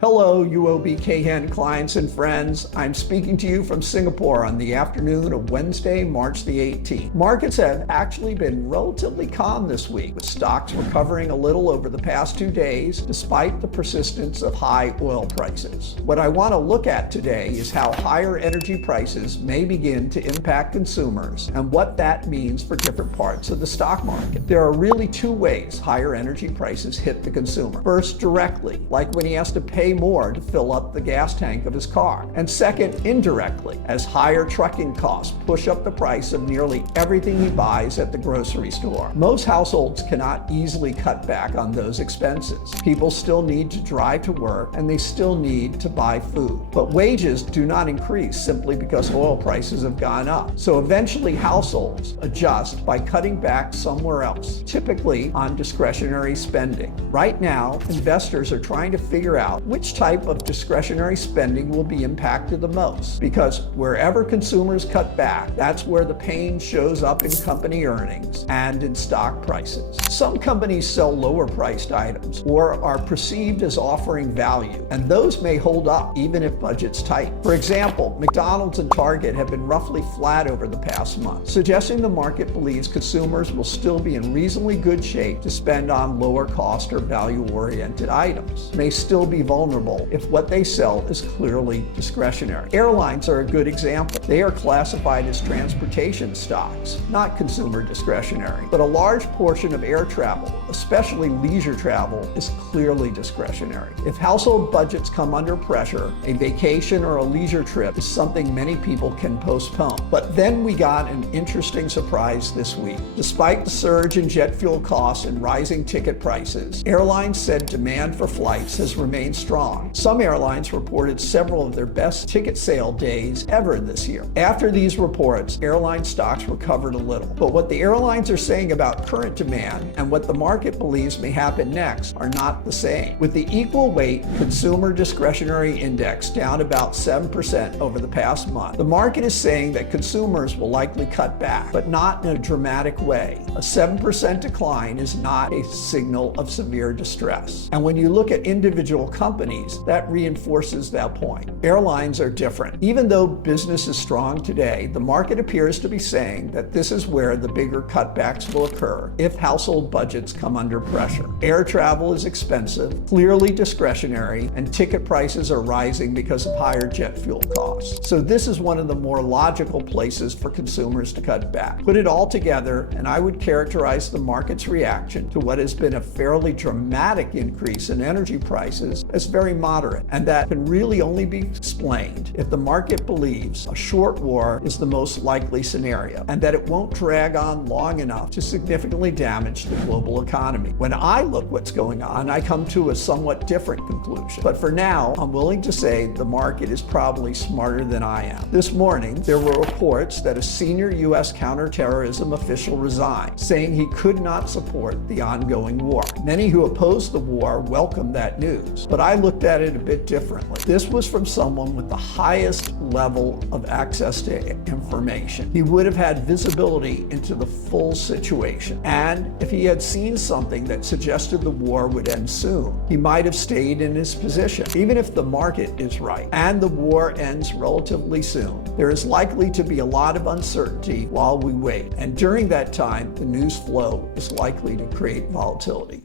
Hello, UOB Kayhan clients and friends. I'm speaking to you from Singapore on the afternoon of Wednesday, March the 18th. Markets have actually been relatively calm this week, with stocks recovering a little over the past 2 days, despite the persistence of high oil prices. What I want to look at today is how higher energy prices may begin to impact consumers and what that means for different parts of the stock market. There are really two ways higher energy prices hit the consumer. First, directly, like when he has to pay more to fill up the gas tank of his car. And second, indirectly, as higher trucking costs push up the price of nearly everything he buys at the grocery store. Most households cannot easily cut back on those expenses. People still need to drive to work and they still need to buy food. But wages do not increase simply because oil prices have gone up. So eventually households adjust by cutting back somewhere else, typically on discretionary spending. Right now, investors are trying to figure out which type of discretionary spending will be impacted the most, because wherever consumers cut back, that's where the pain shows up in company earnings and in stock prices. Some companies sell lower priced items or are perceived as offering value, and those may hold up even if budget's tight. For example, McDonald's and Target have been roughly flat over the past month, suggesting the market believes consumers will still be in reasonably good shape to spend on lower cost or value-oriented items. May still be vulnerable if what they sell is clearly discretionary. Airlines are a good example. They are classified as transportation stocks, not consumer discretionary. But a large portion of air travel, especially leisure travel, is clearly discretionary. If household budgets come under pressure, a vacation or a leisure trip is something many people can postpone. But then we got an interesting surprise this week. Despite the surge in jet fuel costs and rising ticket prices, airlines said demand for flights has remained strong. Some airlines reported several of their best ticket sale days ever this year. After these reports, airline stocks recovered a little. But what the airlines are saying about current demand and what the market believes may happen next are not the same. With the equal weight consumer discretionary index down about 7% over the past month, the market is saying that consumers will likely cut back, but not in a dramatic way. A 7% decline is not a signal of severe distress. And when you look at individual companies, that reinforces that point. Airlines are different. Even though business is strong today, the market appears to be saying that this is where the bigger cutbacks will occur if household budgets come under pressure. Air travel is expensive, clearly discretionary, and ticket prices are rising because of higher jet fuel costs. So this is one of the more logical places for consumers to cut back. Put it all together, and I would characterize the market's reaction to what has been a fairly dramatic increase in energy prices as very moderate, and that can really only be explained if the market believes a short war is the most likely scenario and that it won't drag on long enough to significantly damage the global economy. When I look what's going on, I come to a somewhat different conclusion. But for now, I'm willing to say the market is probably smarter than I am. This morning, there were reports that a senior U.S. counterterrorism official resigned, saying he could not support the ongoing war. Many who opposed the war welcomed that news, but I looked at it a bit differently. This was from someone with the highest level of access to information. He would have had visibility into the full situation. And if he had seen something that suggested the war would end soon, he might have stayed in his position. Even if the market is right and the war ends relatively soon, there is likely to be a lot of uncertainty while we wait. And during that time, the news flow is likely to create volatility.